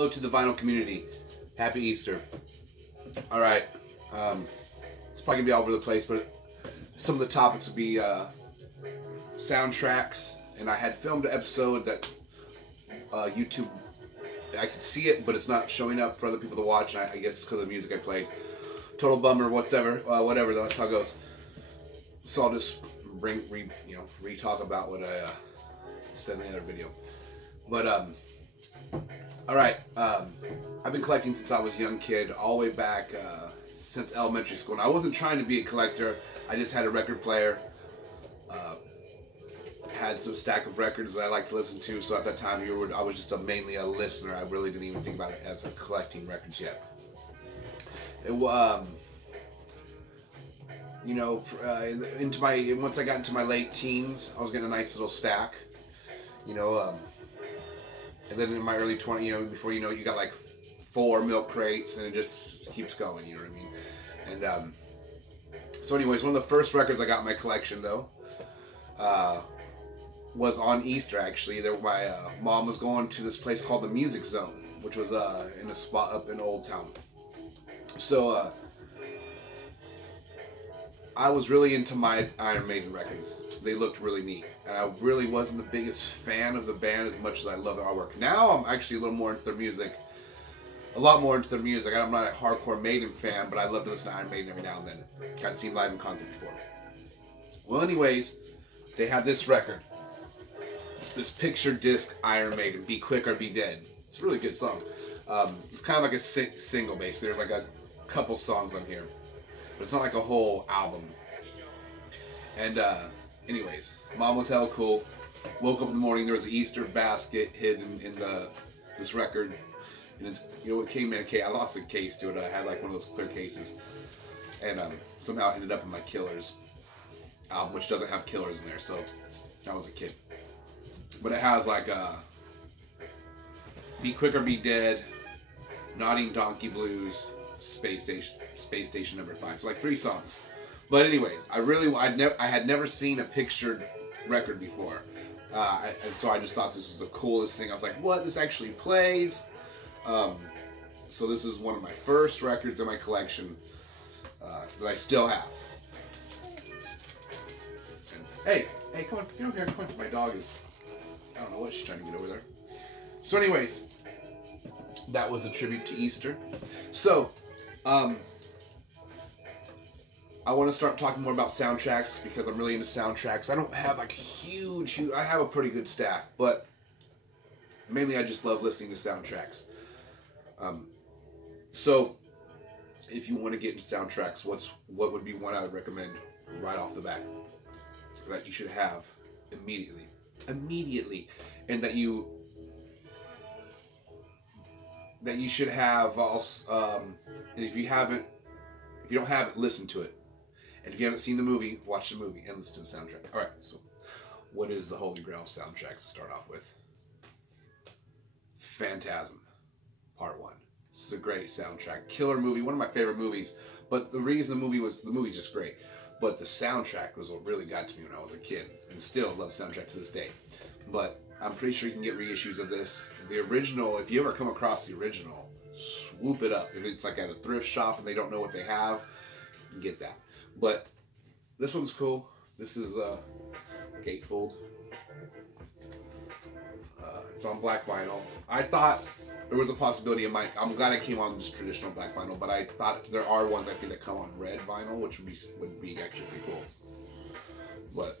Hello to the vinyl community. Happy Easter. Alright, it's probably going to be all over the place, but some of the topics would be soundtracks, and I had filmed an episode that YouTube, I could see it, but it's not showing up for other people to watch, and I guess it's because of the music I played. Total bummer, whatever, that's how it goes. So I'll just re-talk about what I said in the other video. But, alright, I've been collecting since I was a young kid, all the way back since elementary school. And I wasn't trying to be a collector, I just had a record player, had some stack of records that I like to listen to, so at that time I was just mainly a listener. I really didn't even think about it as collecting records yet. Once I got into my late teens, I was getting a nice little stack, and then in my early 20s, before you know it, you got like 4 milk crates, and it just keeps going, you know what I mean? And so anyways, one of the first records I got in my collection, though, was on Easter, actually. My mom was going to this place called the Music Zone, which was in a spot up in Old Town. So I was really into my Iron Maiden records. They looked really neat, and I really wasn't the biggest fan of the band as much as I love their artwork. Now I'm actually a little more into their music, a lot more into their music. I'm not a hardcore Maiden fan, but I love to listen to Iron Maiden every now and then. Got to see them live in concert before. Well, anyways, they had this record, this picture disc Iron Maiden, Be Quick or Be Dead. It's a really good song. It's kind of like a single, basically. There's like a couple songs on here, but it's not like a whole album. And anyways, Mom was hella cool. Woke up in the morning, there was an Easter basket hidden in this record, and it's, it came in a case. I lost a case to it. I had like one of those clear cases, and somehow it ended up in my Killers album, which doesn't have Killers in there. So I was a kid, but it has like Be Quick or Be Dead, Nodding Donkey Blues, Space Station Number 5. So like 3 songs. But anyways, I had never seen a pictured record before, and so I just thought this was the coolest thing. I was like, what? This actually plays? So this is one of my first records in my collection that I still have. And, hey, come on, get over here. Come on. My dog is, I don't know what she's trying to get over there. So anyways, that was a tribute to Easter. So, I want to start talking more about soundtracks because I'm really into soundtracks. I don't have like huge, I have a pretty good stack, but mainly I just love listening to soundtracks. So if you want to get into soundtracks, what would be one I would recommend right off the bat that you should have immediately, and that you should have also, and if you don't have it, listen to it. And if you haven't seen the movie, watch the movie and listen to the soundtrack. Alright, so what is the Holy Grail soundtrack to start off with? Phantasm, Part 1. This is a great soundtrack. Killer movie, one of my favorite movies. But the reason the movie's just great. But the soundtrack was what really got to me when I was a kid. And still love the soundtrack to this day. But I'm pretty sure you can get reissues of this. The original, if you ever come across the original, swoop it up. If it's like at a thrift shop and they don't know what they have, get that. But this one's cool. This is gatefold. It's on black vinyl. I thought there was a possibility it might. I'm glad I came on just traditional black vinyl, but I thought there are ones I think that come on red vinyl, which would be actually pretty cool. But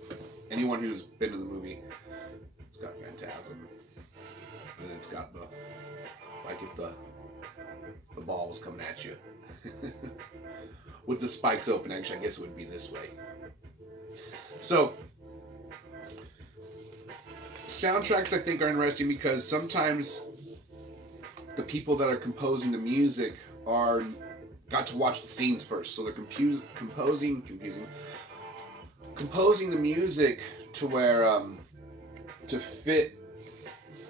anyone who's been to the movie, it's got Phantasm, and then it's got the, like if the ball was coming at you. With the spikes open, actually, I guess it would be this way. So, soundtracks I think are interesting because sometimes the people that are composing the music got to watch the scenes first. So they're composing the music to where to fit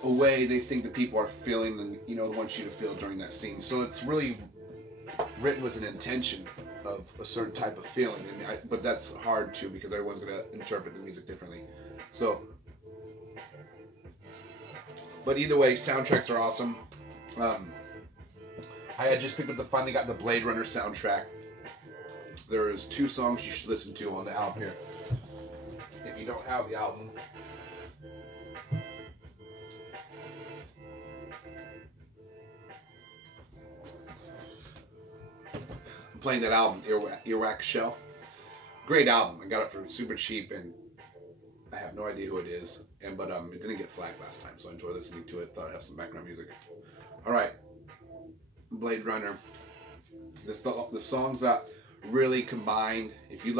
a way they think the people are feeling and want you to feel during that scene. So it's really written with an intention of a certain type of feeling, but that's hard too because everyone's going to interpret the music differently. So, but either way, soundtracks are awesome. I had just picked up finally got the Blade Runner soundtrack. There is 2 songs you should listen to on the album here. If you don't have the album, I'm playing that album, Earwax Shelf. Great album. I got it for super cheap, and I have no idea who it is. But it didn't get flagged last time, so I enjoyed listening to it. Thought I'd have some background music. All right, Blade Runner. The songs that really combined. If you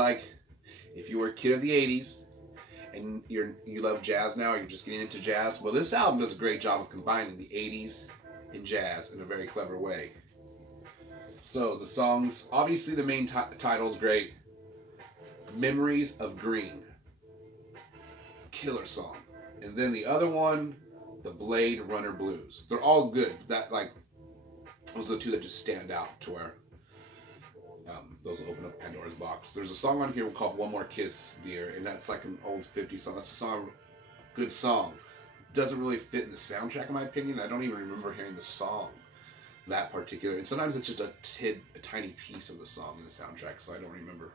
were a kid of the '80s and you love jazz now, or you're just getting into jazz, well, this album does a great job of combining the '80s and jazz in a very clever way. So the songs, obviously the main title's great. Memories of Green. Killer song. And then the other one, the Blade Runner Blues. They're all good. Those are the 2 that just stand out to where those will open up Pandora's box. There's a song on here called One More Kiss, Dear, and that's like an old 50s song. That's a song, good song. Doesn't really fit in the soundtrack in my opinion. I don't even remember hearing the song that particular. And sometimes it's just a tiny piece of the song in the soundtrack, so I don't remember.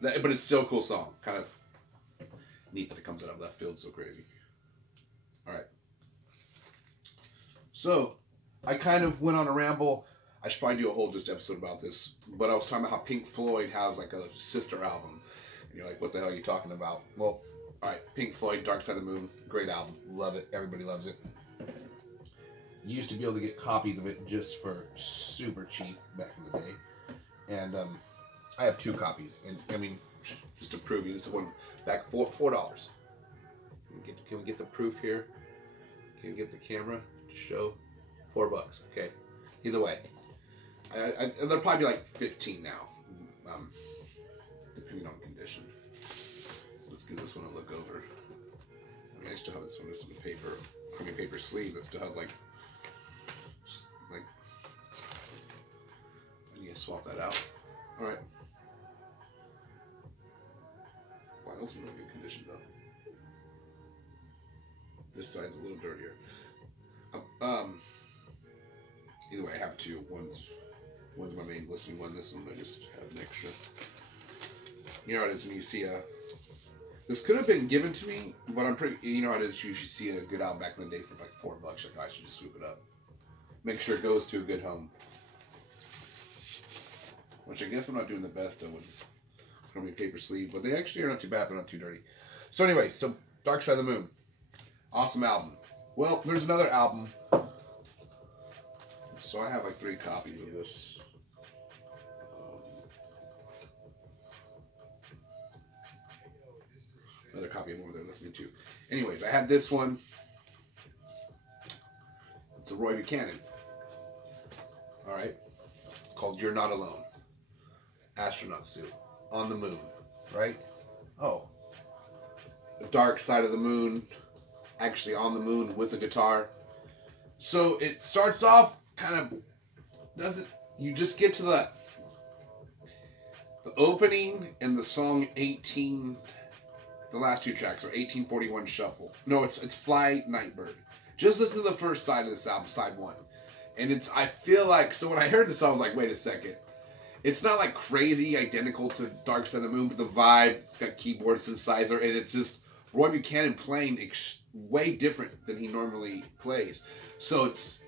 But it's still a cool song. Kind of neat that it comes out of left field so crazy. Alright. So, I kind of went on a ramble. I should probably do a whole just episode about this. But I was talking about how Pink Floyd has like a sister album. And you're like, what the hell are you talking about? Well, alright, Pink Floyd, Dark Side of the Moon. Great album. Love it. Everybody loves it. You used to be able to get copies of it just for super cheap back in the day. And I have 2 copies. And I mean, just to prove you, this is one back $4. Can we get the proof here? Can we get the camera to show? $4. Okay. Either way, they'll probably be like 15 now, depending on condition. Let's give this one a look over. I mean, I still have this one just in the paper sleeve that still has like. I need to swap that out. All right. Wow, those are in really good condition though. This side's a little dirtier. Either way, I have 2. One's my main listening one. This one I just have an extra. You know how it is when you see this could have been given to me, but I'm pretty. You know how it is. You should see a good album back in the day for like $4. Like I should just swoop it up. Make sure it goes to a good home. Which I guess I'm not doing the best of with this crummy paper sleeve, but they actually are not too bad. They're not too dirty. So anyway, so Dark Side of the Moon, awesome album. Well, there's another album. So I have like 3 copies of this. Another copy of one they're listening to. Anyways, I had this one. It's a Roy Buchanan. Alright. It's called You're Not Alone. Astronaut suit. On the moon. Right? Oh. The Dark Side of the Moon. Actually on the moon with a guitar. So it starts off kind of doesn't. You just get to the opening and the song 18. The last 2 tracks are 1841 Shuffle. No, it's Fly Nightbird. Just listen to the first side of this album, side 1. And I feel like, so when I heard this, I was like, wait a second. It's not like crazy identical to Dark Side of the Moon, but the vibe, it's got keyboard synthesizer, and it's just Roy Buchanan playing way different than he normally plays. So it's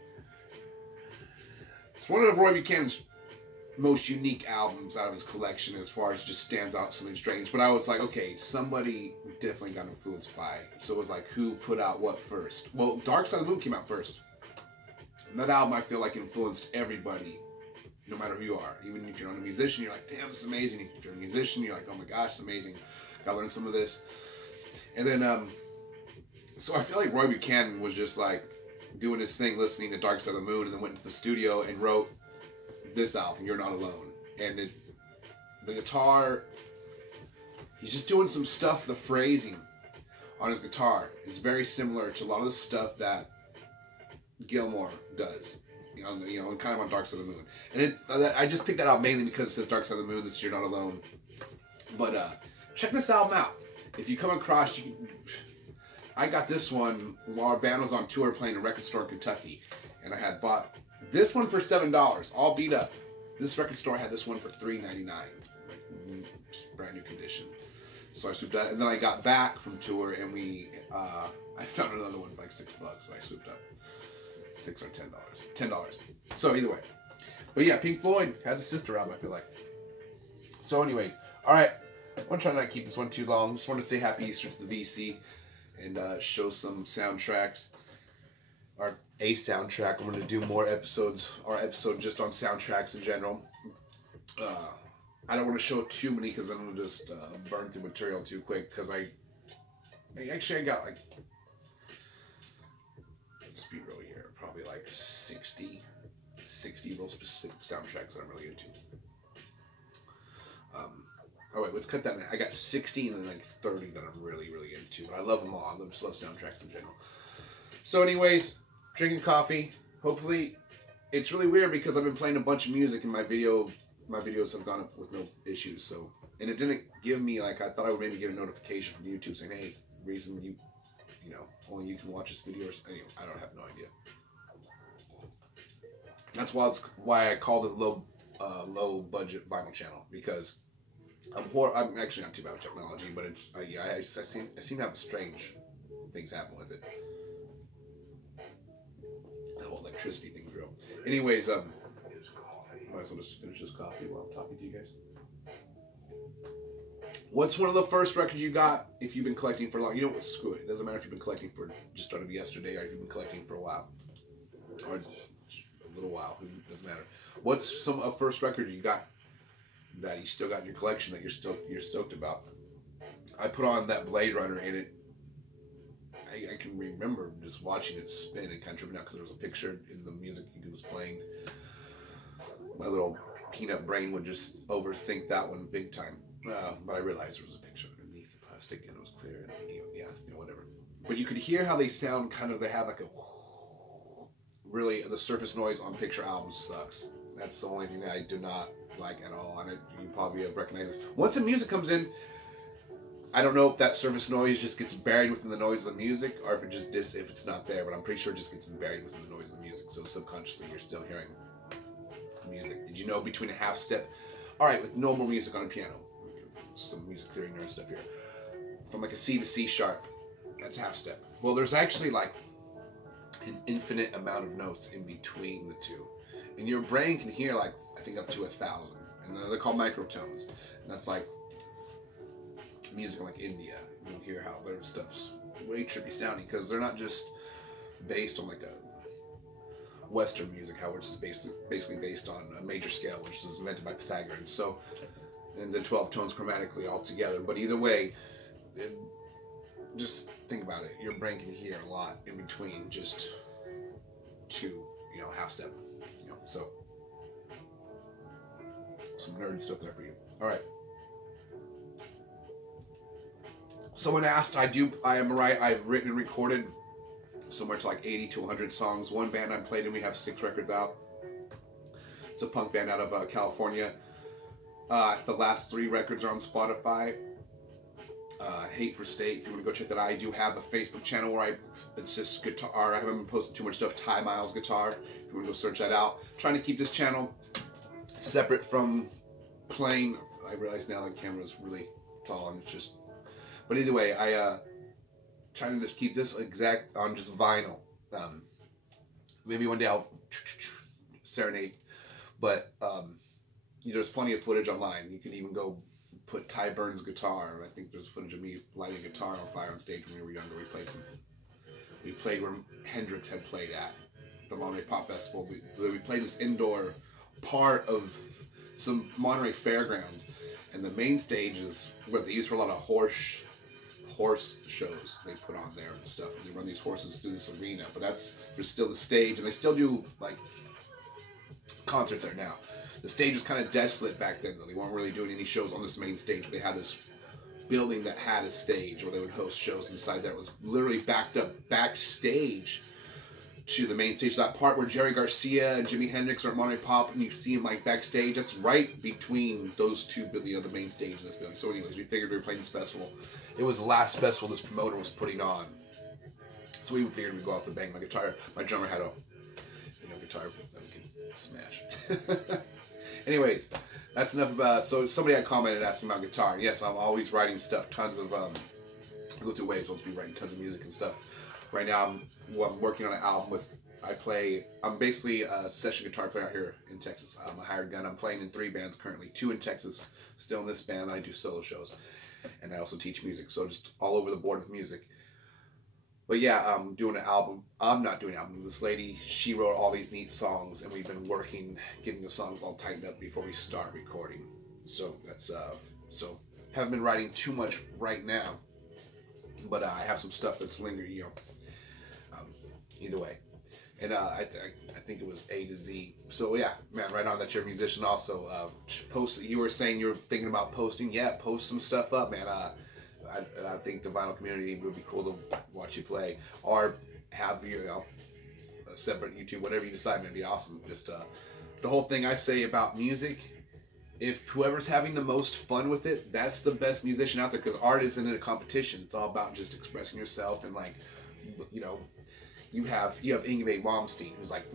one of Roy Buchanan's most unique albums out of his collection as far as just stands out something strange. But I was like, okay, somebody definitely got influenced by. So it was like, who put out what first? Well, Dark Side of the Moon came out first. And that album, I feel like, influenced everybody, no matter who you are. Even if you're not a musician, you're like, damn, it's amazing. If you're a musician, you're like, oh my gosh, it's amazing. Gotta learn some of this. And then, so I feel like Roy Buchanan was just like doing his thing, listening to Dark Side of the Moon, and then went into the studio and wrote this album, You're Not Alone. And the guitar, he's just doing some stuff, the phrasing on his guitar is very similar to a lot of the stuff that Gilmour does, you know, and kind of on Dark Side of the Moon. And I just picked that out mainly because it says Dark Side of the Moon, this You're Not Alone. But check this album out. If you come across, I got this one while our band was on tour playing a record store in Kentucky. And I had bought this one for $7, all beat up. This record store had this one for $3.99, brand new condition. So I swooped that, and then I got back from tour, and I found another one for like $6. I swooped up $6 or $10. So either way, but yeah, Pink Floyd has a sister album, I feel like. So anyways, all right, I'm gonna try not to keep this one too long. Just want to say Happy Easter to the VC and show some soundtracks. Or a soundtrack. I'm going to do more episodes, or episode just on soundtracks in general. I don't want to show too many because then I'm going to just burn through material too quick, because I got like, let's be real here, probably like 60 real specific soundtracks that I'm really into. Oh wait, let's cut that in. I got 60 and then like 30 that I'm really into. But I love them all. I just love soundtracks in general. So anyways, drinking coffee. Hopefully, it's really weird because I've been playing a bunch of music and my videos have gone up with no issues. So, and it didn't give me, like, I thought I would maybe get a notification from YouTube saying, hey, reason you know, only you can watch this video. Anyway, I don't have no idea. That's why I called it low budget vinyl channel, because I'm actually not too bad with technology, but I seem to have strange things happen with it. The whole electricity thing's real. Anyways, might as well just finish this coffee while I'm talking to you guys. What's one of the first records you got if you've been collecting for long? You know what? Screw it. It doesn't matter if you've been collecting for just started yesterday or if you've been collecting for a while. Or a little while. It doesn't matter. What's a first record you got that you still got in your collection that you're stoked about? I put on that Blade Runner in it. I can remember just watching it spin and kind of tripping out because there was a picture in the music he was playing. My little peanut brain would just overthink that one big time. But I realized there was a picture underneath the plastic and it was clear. And, whatever. But you could hear how they sound they have like a... Really, the surface noise on picture albums sucks. That's the only thing that I do not like at all. And you probably have recognized this. Once the music comes in, I don't know if that surface noise just gets buried within the noise of the music, or if it's not there, but I'm pretty sure it just gets buried within the noise of the music. So subconsciously, you're still hearing the music. Did you know between a half step? All right, with normal music on a piano, some music theory nerd stuff here, from like a C to C sharp, that's half step. Well, there's actually like an infinite amount of notes in between the two, and your brain can hear like I think up to 1,000, and they're called microtones, and that's like music in like India. You'll hear how their stuff's way trippy sounding because they're not just based on like a Western music, how it's basically based on a major scale, which was invented by Pythagoreans. So, and the 12 tones chromatically all together. But either way, just think about it. Your brain can hear a lot in between just two, half step. So some nerd stuff there for you. All right. Someone asked, I am right. I've written and recorded somewhere to like 80 to 100 songs. One band I played in, we have 6 records out. It's a punk band out of California. The last 3 records are on Spotify. Hate for State, if you want to go check that out. I do have a Facebook channel where it's just guitar. I haven't been posting too much stuff. Ty Miles Guitar, if you want to go search that out. Trying to keep this channel separate from playing. I realize now the camera's really tall and it's just... But either way, I trying to just keep this exact on just vinyl. Maybe one day I'll serenade, but there's plenty of footage online. You can even go put Ty Burns guitar. I think there's footage of me lighting a guitar on fire on stage when we were younger. We played where Hendrix had played at the Monterey Pop Festival. We played this indoor part of some Monterey Fairgrounds, and the main stage is what they use for a lot of horse shows they put on there and stuff. They run these horses through this arena, but there's still the stage, and they still do like concerts there now. The stage was kind of desolate back then, though. They weren't really doing any shows on this main stage. They had this building that had a stage where they would host shows inside there. It was literally backed up backstage to the main stage. That part where Jerry Garcia and Jimi Hendrix are at Monterey Pop, and you see him like backstage, that's right between those two, the main stage in this building. So anyways, we figured we were playing this festival. It was the last festival this promoter was putting on So we even figured we'd go out to bang my guitar. My drummer had a guitar that we can smash. Anyways, that's enough about. So somebody had commented asking about guitar. Yes, I'm always writing stuff. Tons of I go through waves. I'll just be writing tons of music and stuff. Right now, I'm working on an album with. I'm basically a session guitar player out here in Texas. I'm a hired gun. I'm playing in 3 bands currently. 2 in Texas, still in this band. I do solo shows, and I also teach music. So just all over the board with music. But yeah, I'm doing an album. I'm not doing an album. This lady, she wrote all these neat songs, and we've been working, getting the songs all tightened up before we start recording. So that's so haven't been writing too much right now, but I have some stuff that's lingering. Either way, and I think it was A to Z. So yeah, man, right on that you're a musician. Also, post. You were saying you were thinking about posting. Yeah, post some stuff up, man. I think the vinyl community would be cool to watch you play, or have a separate YouTube, whatever you decide. It'd be awesome. Just the whole thing I say about music. If whoever's having the most fun with it, that's the best musician out there. Because art isn't a competition. It's all about just expressing yourself and You have Yngwie Malmsteen, who's like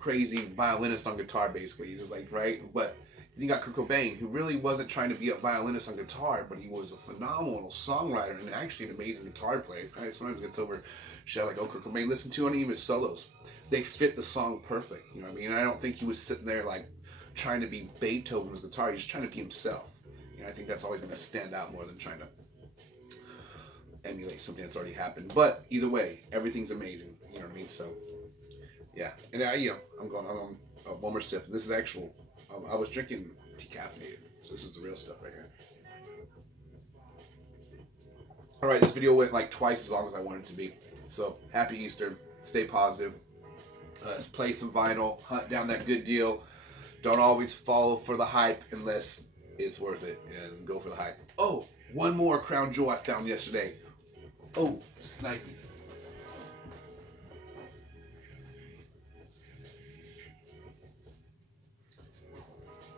crazy violinist on guitar, basically, just like right, but. Then you got Kurt Cobain, who really wasn't trying to be a violinist on guitar, but he was a phenomenal songwriter and actually an amazing guitar player. It sometimes gets overshadowed, like, oh, Kurt Cobain, listen to any of his solos. They fit the song perfect, you know what I mean? And I don't think he was sitting there, like, trying to be Beethoven with his guitar. He was trying to be himself. You know, I think that's always going to stand out more than trying to emulate something that's already happened. But either way, everything's amazing, you know what I mean? So, yeah. And, I'm going one more sip. This is actual... I was drinking decaffeinated, so this is the real stuff right here. Alright, this video went like twice as long as I wanted it to be. So, happy Easter. Stay positive. Let's play some vinyl. Hunt down that good deal. Don't always follow for the hype unless it's worth it. And go for the hype. Oh, one more Crown Jewel I found yesterday. Oh, Snipies.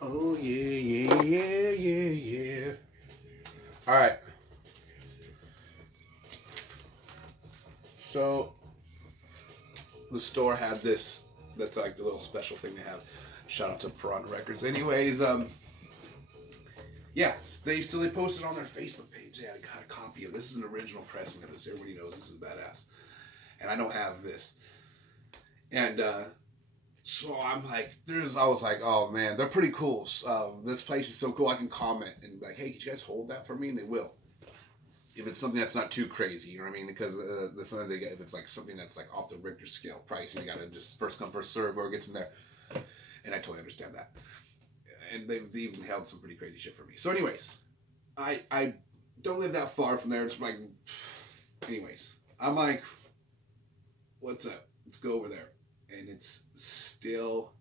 Oh, yeah. All right. So, the store had this. That's like the little special thing they have. Shout out to Piranha Records. Anyways, yeah, they posted on their Facebook page. They had got a copy of this. Is an original pressing of this. Everybody knows this is badass. And I don't have this. And, so I'm like, I was like, oh man, they're pretty cool. This place is so cool. I can comment and be like, hey, could you guys hold that for me? And they will. If it's something that's not too crazy, you know what I mean? Because sometimes they get, if it's like something that's like off the Richter scale pricing, you gotta just first come, first serve, whoever gets in there. And I totally understand that. And they've even held some pretty crazy shit for me. So anyways, I don't live that far from there. It's like, anyways, I'm like, what's up? Let's go over there. And it's still,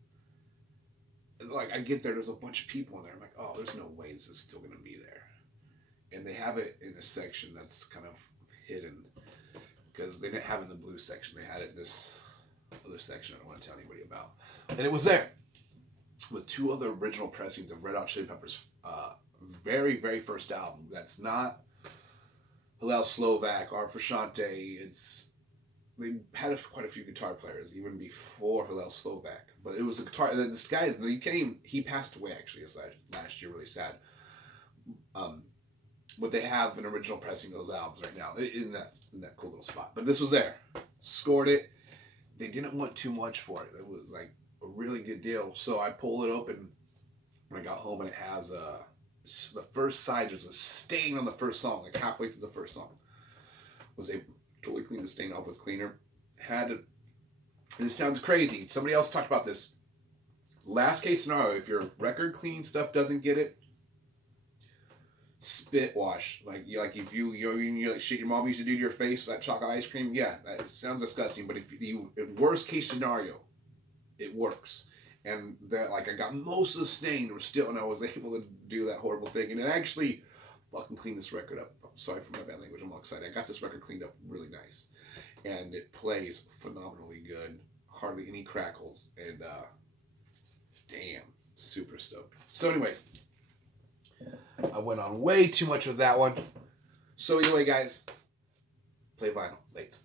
like, I get there, there's a bunch of people in there. I'm like, oh, there's no way this is still going to be there. And they have it in a section that's kind of hidden. Because they didn't have it in the blue section. They had it in this other section I don't want to tell anybody about. And it was there. With 2 other original pressings of Red Hot Chili Peppers' very, very first album. That's not Hillel Slovak or Frusciante. They had quite a few guitar players even before Hillel Slovak, but it was a guitar. This guy, he passed away actually last year, really sad. But they have an original pressing of those albums right now in that cool little spot. But this was there, scored it. They didn't want too much for it. It was like a really good deal. So I pulled it open when I got home, and it has the first side. There's a stain on the first song, like halfway through the first song. Was able totally clean the stain off with cleaner. And it sounds crazy. Somebody else talked about this. Last case scenario, if your record cleaning stuff doesn't get it, spit wash. Like if you like shit your mom used to do to your face, that chocolate ice cream, yeah, that sounds disgusting. But if worst case scenario, it works. And that, like, I got most of the stain, and I was able to do that horrible thing. And it actually fucking cleaned this record up. I'm sorry for my bad language. I'm all excited. I got this record cleaned up really nice. And it plays phenomenally good. Hardly any crackles. And, damn, super stoked. So anyways, I went on way too much with that one. So anyway, guys, play vinyl. Thanks.